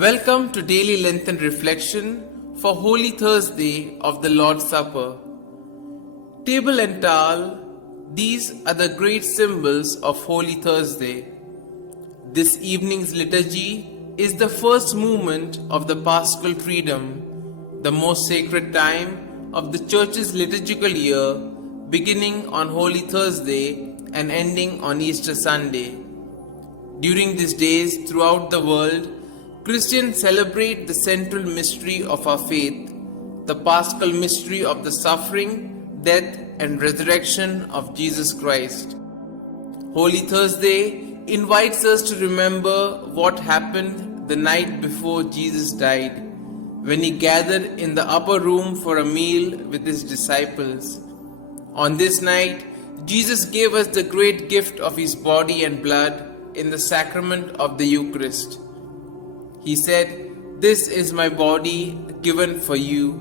Welcome to Daily Lenten Reflection for Holy Thursday of the Lord's Supper. Table and towel, these are the great symbols of Holy Thursday. This evening's liturgy is the first movement of the Paschal Freedom, the most sacred time of the Church's liturgical year, beginning on Holy Thursday and ending on Easter Sunday. During these days throughout the world, Christians celebrate the central mystery of our faith, the Paschal mystery of the suffering, death, and resurrection of Jesus Christ. Holy Thursday invites us to remember what happened the night before Jesus died, when he gathered in the upper room for a meal with his disciples. On this night, Jesus gave us the great gift of his body and blood in the sacrament of the Eucharist. He said, "This is my body given for you.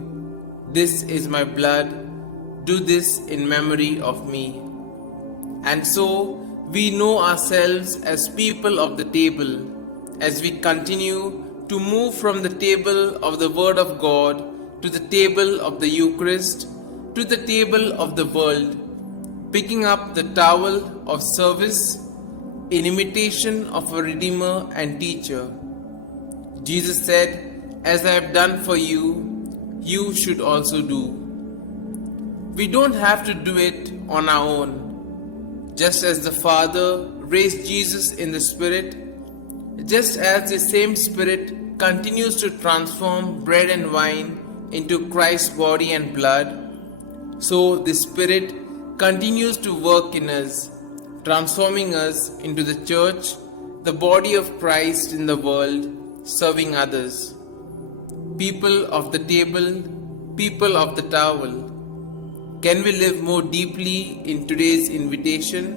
This is my blood. Do this in memory of me." And so, we know ourselves as people of the table, as we continue to move from the table of the Word of God to the table of the Eucharist, to the table of the world, picking up the towel of service in imitation of a Redeemer and Teacher. Jesus said, "As I have done for you, you should also do." We don't have to do it on our own. Just as the Father raised Jesus in the Spirit, just as the same Spirit continues to transform bread and wine into Christ's body and blood, so the Spirit continues to work in us, transforming us into the Church, the body of Christ in the world, serving others. People of the table, people of the towel. Can we live more deeply in today's invitation?